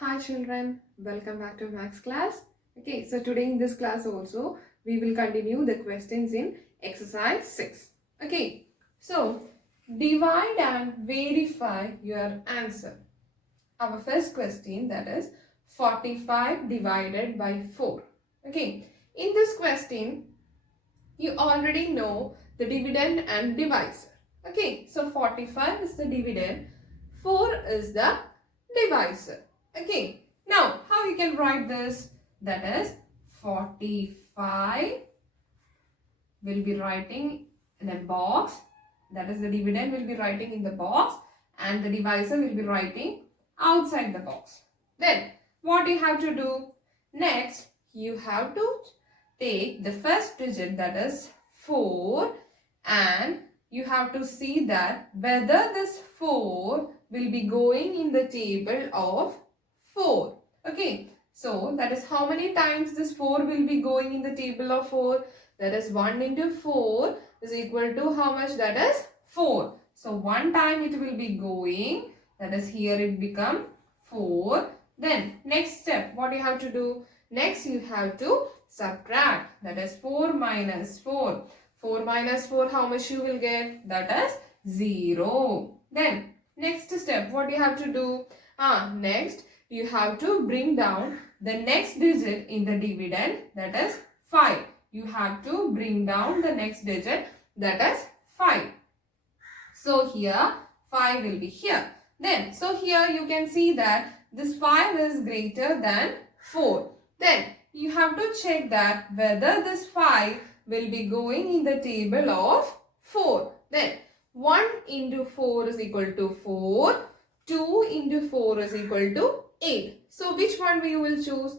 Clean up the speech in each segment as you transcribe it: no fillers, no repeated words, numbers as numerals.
Hi children, welcome back to Maths class. Okay, so today in this class also we will continue the questions in exercise 6. Okay, so divide and verify your answer. Our first question, that is 45 divided by 4. Okay, in this question you already know the dividend and divisor. Okay, so 45 is the dividend, 4 is the divisor. Okay, now how you can write this? That is 45 will be writing in a box, that is the dividend will be writing in the box, and the divisor will be writing outside the box. Then what you have to do? Next you have to take the first digit, that is 4, and you have to see that whether this 4 will be going in the table of 4. Okay, so that is how many times this 4 will be going in the table of 4. That is 1 into 4 is equal to how much? That is 4. So one time it will be going, that is here it become 4. Then next step, what you have to do? Next you have to subtract, that is 4 minus 4. 4 minus 4, how much you will get? That is 0. Then next step, what you have to do? Next you have to bring down the next digit in the dividend, that is 5. You have to bring down the next digit, that is 5. So here 5 will be here. Then so here you can see that this 5 is greater than 4. Then you have to check that whether this 5 will be going in the table of 4. Then 1 into 4 is equal to 4. 2 into 4 is equal to 8. So which one we will choose?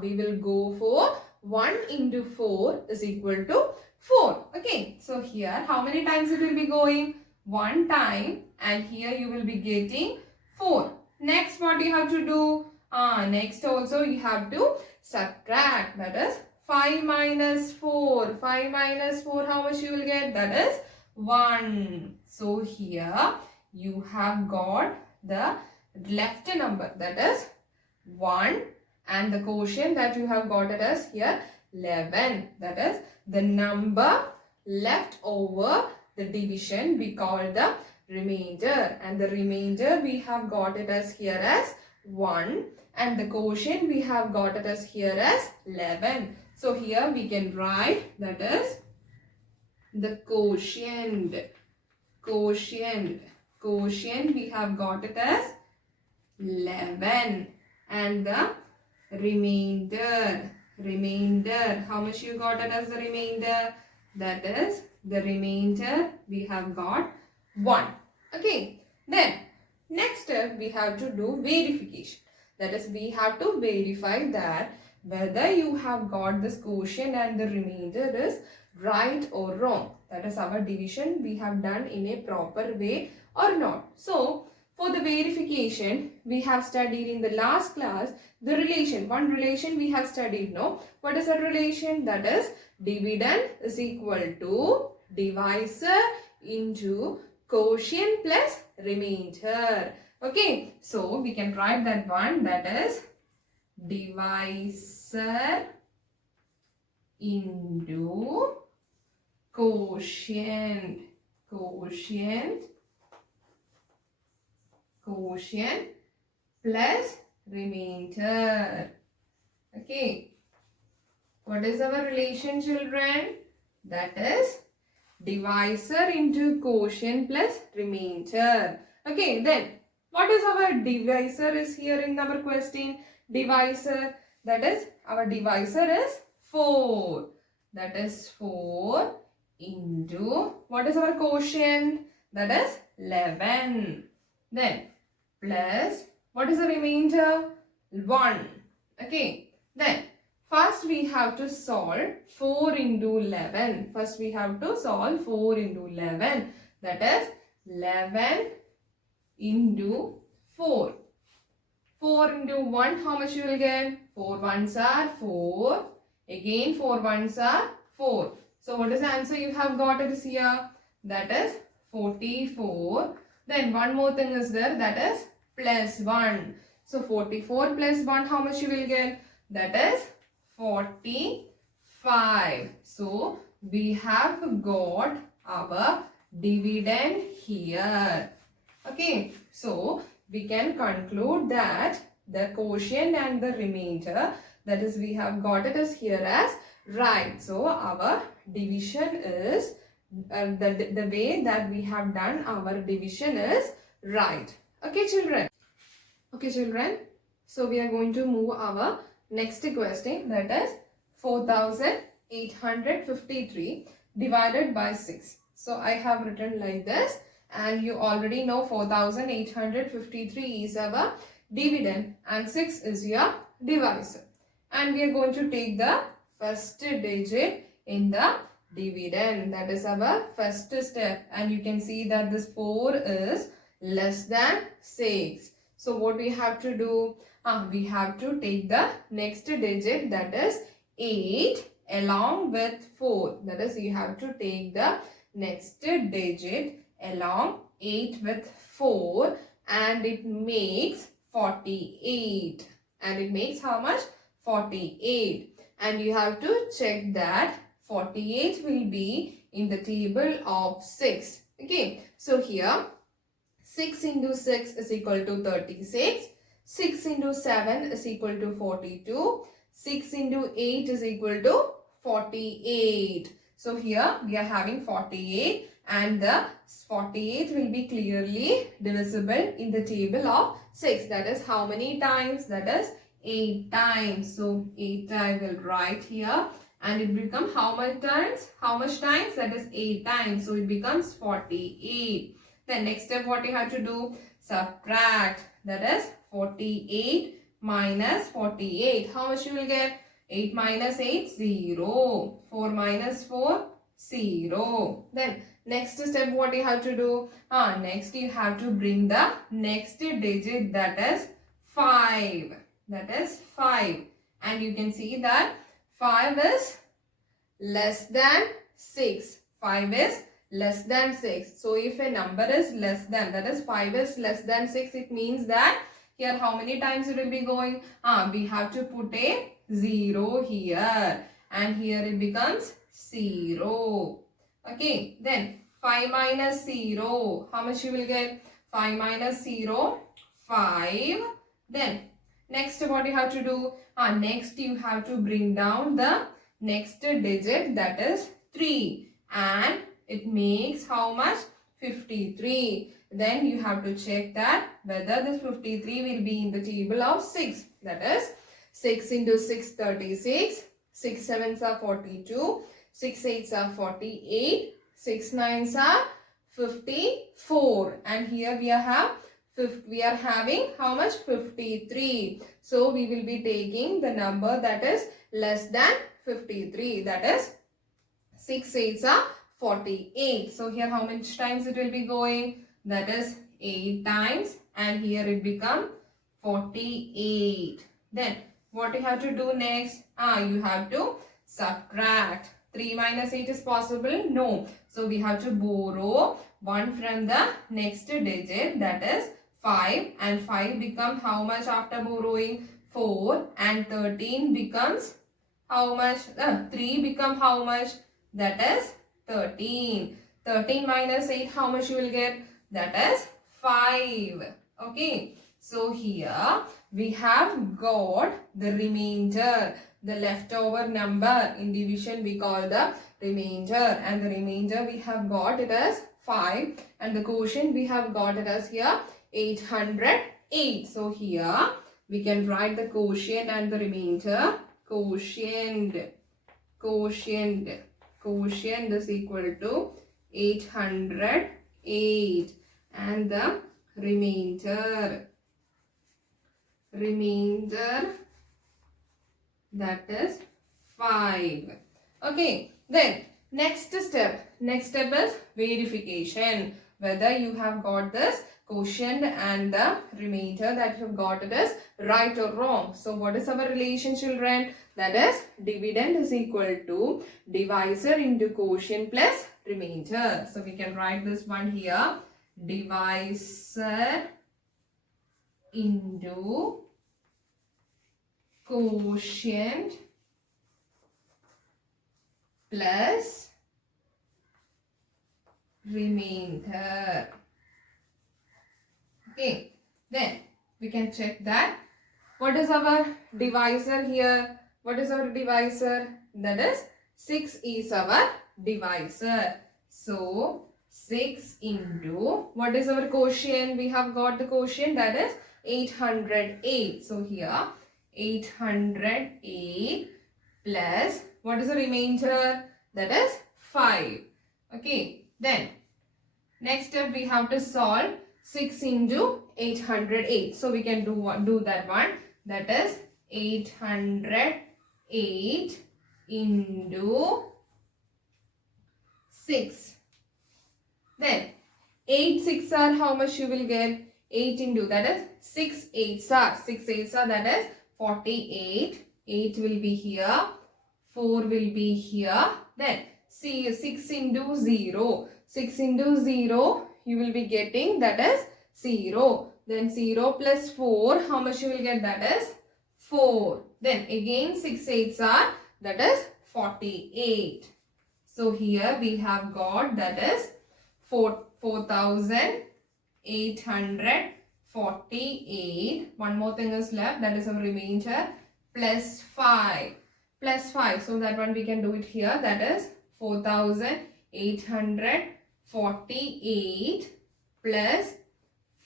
We will go for 1 into 4 is equal to 4. Okay. So here how many times it will be going? 1 time, and here you will be getting 4. Next what you have to do? Next also you have to subtract, that is 5 minus 4. 5 minus 4, how much you will get? That is 1. So here you have got the left number, that is 1, and the quotient that you have got it as here 11. That is the number left over the division we call the remainder, and the remainder we have got it as here as 1, and the quotient we have got it as here as 11. So here we can write, that is the quotient we have got it as 11, and the remainder, how much you got it as the remainder? That is the remainder we have got 1. Okay, then next step we have to do verification. That is, we have to verify that whether you have got this quotient and the remainder is right or wrong. That is, our division we have done in a proper way or not. So for the verification, we have studied in the last class the relation. One relation we have studied, no? What is that relation? That is, dividend is equal to divisor into quotient plus remainder. Okay, so we can write that one, that is divisor into quotient plus remainder. Okay, what is our relation, children? That is divisor into quotient plus remainder. Okay, then what is our divisor is here in our question? Divisor, that is our divisor is 4. That is 4 into, what is our quotient? That is 11. Then plus, what is the remainder? 1. Okay, then first we have to solve 4 into 11. First we have to solve 4 into 11. That is 11 into 4. 4 into 1, how much you will get? 4 ones are 4. Again 4 ones are 4. So what is the answer you have got it is here? That is 44. Then one more thing is there, that is plus 1. So 44 plus 1, how much you will get? That is 45. So we have got our dividend here. Okay, so we can conclude that the quotient and the remainder, that is, we have got it as here as right. So our division is the way that we have done our division is right. Okay, children. Okay, children. So we are going to move our next question, that is 4853 divided by 6. So I have written like this, and you already know 4853 is our dividend and 6 is your divisor. And we are going to take the first digit in the dividend. That is our first step. And you can see that this 4 is less than 6. So what we have to do? We have to take the next digit, that is 8 along with 4. That is, you have to take the next digit along 8 with 4, and it makes 48. And it makes how much? 48. And you have to check that 48 will be in the table of 6. Okay, so here 6 into 6 is equal to 36. 6 into 7 is equal to 42. 6 into 8 is equal to 48. So here we are having 48, and the 48 will be clearly divisible in the table of 6. That is how many times? That is 8 times. So 8 I will write here, and it becomes how much times? How much times? That is 8 times. So it becomes 48. Then next step, what you have to do? Subtract. That is 48 minus 48. How much you will get? 8 minus 8, 0. 4 minus 4, 0. Then next step, what you have to do? Next you have to bring the next digit, that is 5. That is 5. And you can see that 5 is less than 6. 5 is less than 6. So if a number is less than, that is 5 is less than 6, it means that here how many times it will be going? We have to put a 0 here, and here it becomes 0. Okay, then 5 minus 0, how much you will get? 5 minus 0, 5. Then next what you have to do? Next you have to bring down the next digit, that is 3, and it makes how much? 53. Then you have to check that whether this 53 will be in the table of 6. That is 6 into 6, 36. 6 7s are 42. 6 8s are 48. 6 9s are 54. And here we are having how much? 53. So we will be taking the number that is less than 53. That is 6 8s are 48. So here how much times it will be going? That is 8 times, and here it become 48. Then what you have to do next? You have to subtract. 3 minus 8 is possible? No. So we have to borrow 1 from the next digit, that is 5, and 5 become how much after borrowing? 4, and 13 becomes how much? 3 become how much? That is 13. 13 minus 8, how much you will get? That is 5. Okay. So here we have got the remainder, the leftover number. In division we call the remainder, and the remainder we have got it as 5, and the quotient we have got it as here 808. So here we can write the quotient and the remainder. Quotient is equal to 808, and the remainder that is 5. Okay, then next step is verification, whether you have got this quotient and the remainder that you have got it is right or wrong. So what is our relation, children? That is dividend is equal to divisor into quotient plus remainder. So we can write this one here, divisor into quotient plus remainder. Okay, then we can check that. What is our divisor here? What is our divisor? That is 6 is our divisor. So 6 into, what is our quotient? We have got the quotient, that is 808. So here 808 plus, what is the remainder? That is 5. Okay, then next step we have to solve 6 into 808. So we can do that one. That is 808 into 6. Then 8 6 are how much you will get? 8 into, that is 6 8s are. 6 8s are, that is 48. 8 will be here. 4 will be here. Then see 6 into 0. 6 into 0 you will be getting, that is 0. Then 0 plus 4, how much you will get? That is 4. Then again 6 8s are, that is 48. So here we have got, that is 4,848. One more thing is left, that is our remainder, plus 5. Plus 5. So that one we can do it here. That is 4,848 plus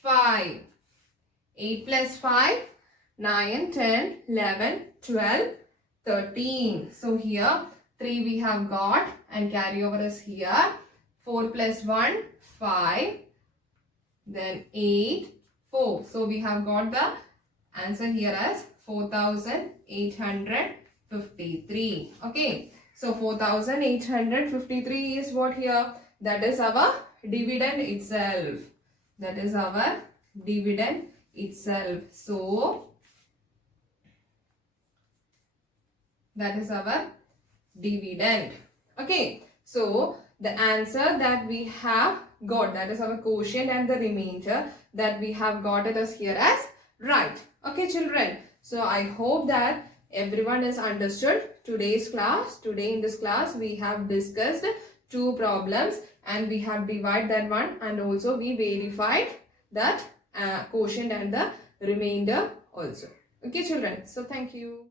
5. 8 plus 5, 9, 10, 11, 12, 13. So here 3 we have got and carry over is here. 4 plus 1, 5. Then 8, 4. So we have got the answer here as 4,853. Okay. So 4,853 is what here? That is our dividend itself. That is our dividend itself. So that is our dividend. Okay. So the answer that we have got, that is our quotient and the remainder that we have got it as here as right. Okay children. So I hope that everyone has understood today's class. Today in this class we have discussed 2 problems and we have divided that one, and also we verified that quotient and the remainder also. Okay children. So thank you.